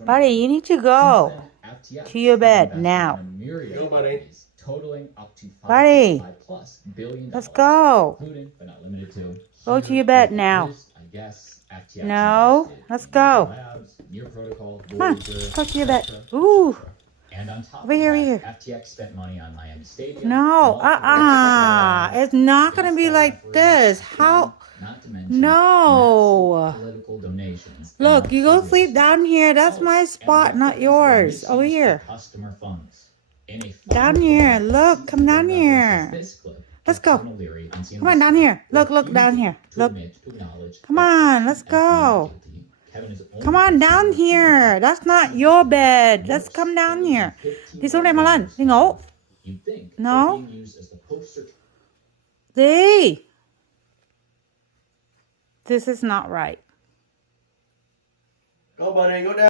Buddy, you need to go to your bed now. Go, buddy. Buddy, let's go. Go to your bed now. No, let's go. Come on, go to your bed. Ooh. Over here. FTX spent money on Miami Stadium. No, it's not gonna be like this. How? No. Political donations. Look, you go sleep down here. That's my spot, not yours. Over here. Customer funds. Down here. Look, come down here. Let's go. Come on, down here. Look, down here. Look. Come on, let's go. Come on down here. That's not your bed. Let's come down here. Đi xuống đây mà lên. Đi ngủ. No. Đi. This is not right. Go, buddy. Go down.